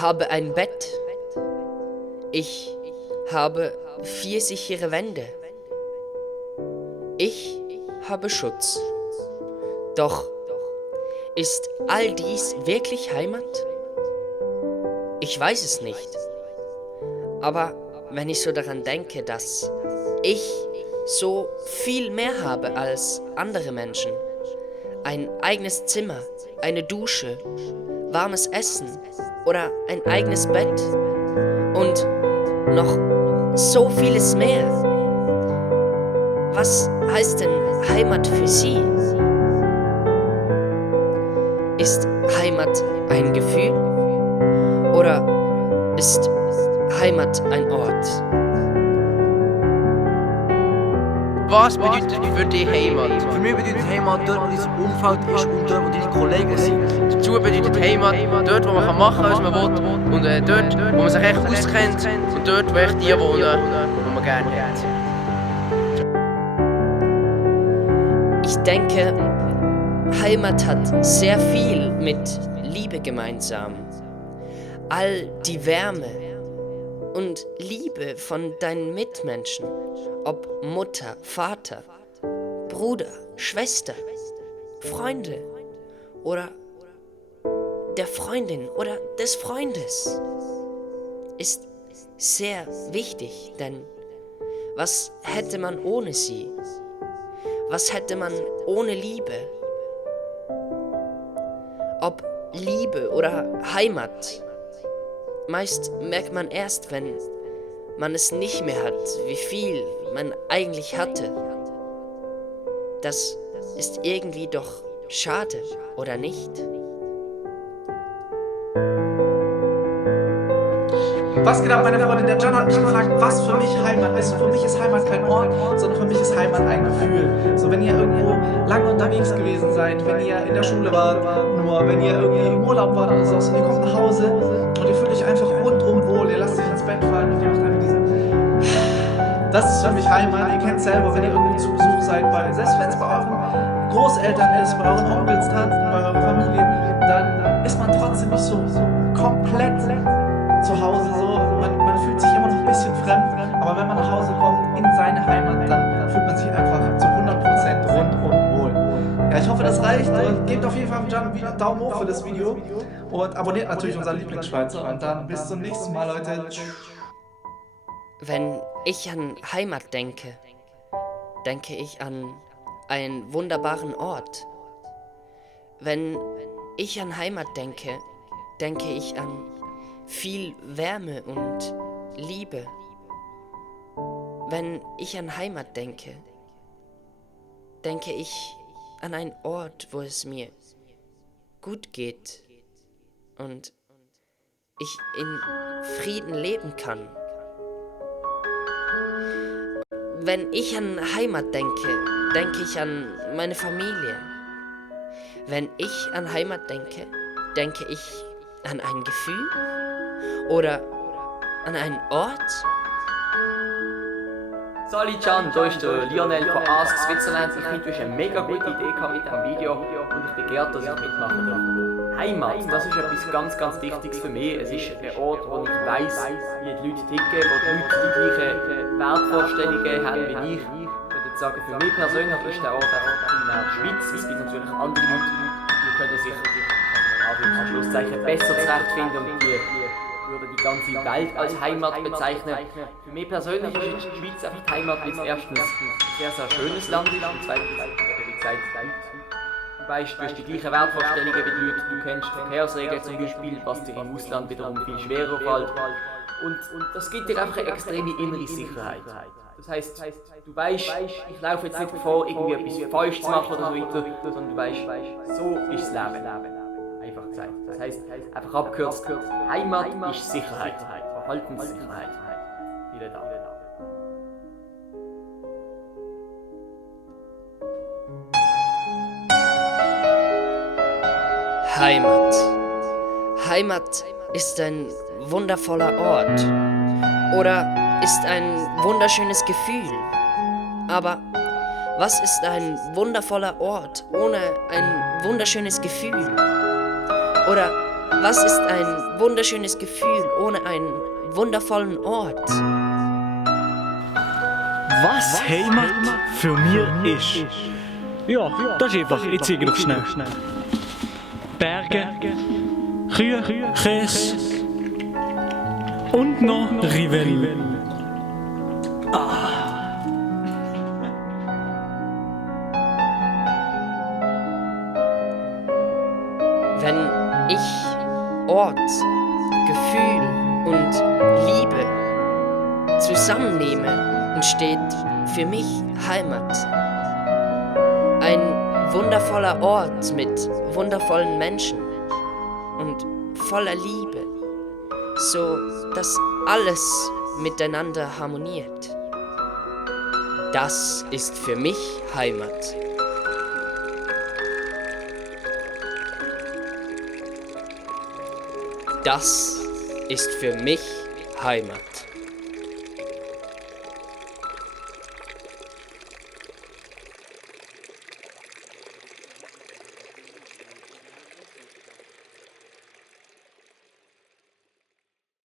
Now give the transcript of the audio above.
habe ein Bett. Ich habe 4 sichere Wände. Ich habe Schutz. Doch ist all dies wirklich Heimat? Ich weiß es nicht. Aber wenn ich so daran denke, dass ich so viel mehr habe als andere Menschen, ein eigenes Zimmer, eine Dusche, warmes Essen oder ein eigenes Bett und noch so vieles mehr. Was heißt denn Heimat für Sie? Ist Heimat ein Gefühl oder ist Heimat ein Ort? Was bedeutet für dich Heimat? Für mich bedeutet Heimat dort, wo dein Umfeld ist und dort, wo deine Kollegen sind. Dazu bedeutet Heimat dort, wo man machen kann, was man will. Und dort, wo man sich echt auskennt. Und dort, wo echt die wohnen, die man gerne hat. Ich denke, Heimat hat sehr viel mit Liebe gemeinsam. All die Wärme und Liebe von deinen Mitmenschen, ob Mutter, Vater, Bruder, Schwester, Freunde oder der Freundin oder des Freundes, ist sehr wichtig, denn was hätte man ohne sie? Was hätte man ohne Liebe? Ob Liebe oder Heimat, meist merkt man erst, wenn man es nicht mehr hat, wie viel man eigentlich hatte. Das ist irgendwie doch schade, oder nicht? Was geht ab, meine Freunde? Der John hat mich gefragt, was für mich Heimat ist. Für mich ist Heimat kein Ort, sondern für mich ist Heimat ein Gefühl. So, wenn ihr irgendwo lange unterwegs gewesen seid, wenn ihr in der Schule wart, nur wenn ihr irgendwie im Urlaub wart oder so, und ihr kommt nach Hause und ihr fühlt euch einfach rundum wohl, ihr lasst euch ins Bett fallen und ihr macht einfach diesen... Das ist für mich Heimat. Ihr kennt es selber, wenn ihr irgendwo zu Besuch seid, selbst wenn es bei euren Großeltern ist, bei euren Onkels, Tanten, bei eurer Familie, dann ist man trotzdem nicht so komplett zu Hause, so, man fühlt sich immer noch ein bisschen fremd, aber wenn man nach Hause kommt, in seine Heimat, dann fühlt man sich einfach zu 100% rundum wohl. Ja, ich hoffe, das reicht und gebt auf jeden Fall einen Daumen hoch für das Video und abonniert natürlich unseren Lieblingsschweizer und dann bis zum nächsten Mal, Leute. Wenn ich an Heimat denke, denke ich an einen wunderbaren Ort. Wenn ich an Heimat denke, denke ich an viel Wärme und Liebe. Wenn ich an Heimat denke, denke ich an einen Ort, wo es mir gut geht und ich in Frieden leben kann. Wenn ich an Heimat denke, denke ich an meine Familie. Wenn ich an Heimat denke, denke ich an ein Gefühl oder an einen Ort. Salut Can, hier ist der Lionel von Ask Switzerland. Ich finde, du hast eine mega gute Idee gehabt mit diesem Video und ich bin geehrt, dass ich mitmachen darf. Heimat, das ist etwas ganz Wichtiges für mich. Es ist ein Ort, wo ich weiss, wie die Leute ticken, wo die Leute die gleichen Wertvorstellungen haben wie ich. Ich würde sagen, für mich persönlich ist der Ort einfach primär die Schweiz. Es gibt natürlich andere Leute, die können sich in Anführungszeichen besser zurechtfinden und die würde die ganze Welt als Heimat bezeichnen. Für mich persönlich ist die Schweiz einfach die Heimat, weil es erstens ein sehr schönes Land ist und zweitens, wie gesagt, du weißt, du hast die gleichen Wertvorstellungen wie die Leute, du kennst Verkehrsregeln zum Beispiel, was dir im Ausland wiederum viel schwerer fällt. Und das gibt dir einfach eine extreme innere Sicherheit. Das heisst, du weißt, ich laufe jetzt nicht vor, irgendwie etwas falsch zu machen oder so weiter, sondern du weißt, so ist das Leben. Einfach gesagt. Das heisst, einfach abgekürzt, Heimat ist Sicherheit, Verhaltenssicherheit. Vielen Dank. Heimat. Heimat ist ein wundervoller Ort oder ist ein wunderschönes Gefühl. Aber was ist ein wundervoller Ort ohne ein wunderschönes Gefühl? Oder was ist ein wunderschönes Gefühl ohne einen wundervollen Ort? Was Heimat für mich ist? Ja, das ist einfach, ich zeige noch schnell. Berge, Kühe, Käse und noch Rivelle. Wenn ich Ort, Gefühl und Liebe zusammennehme, entsteht für mich Heimat. Ein wundervoller Ort mit wundervollen Menschen und voller Liebe, so dass alles miteinander harmoniert. Das ist für mich Heimat. Das ist für mich Heimat.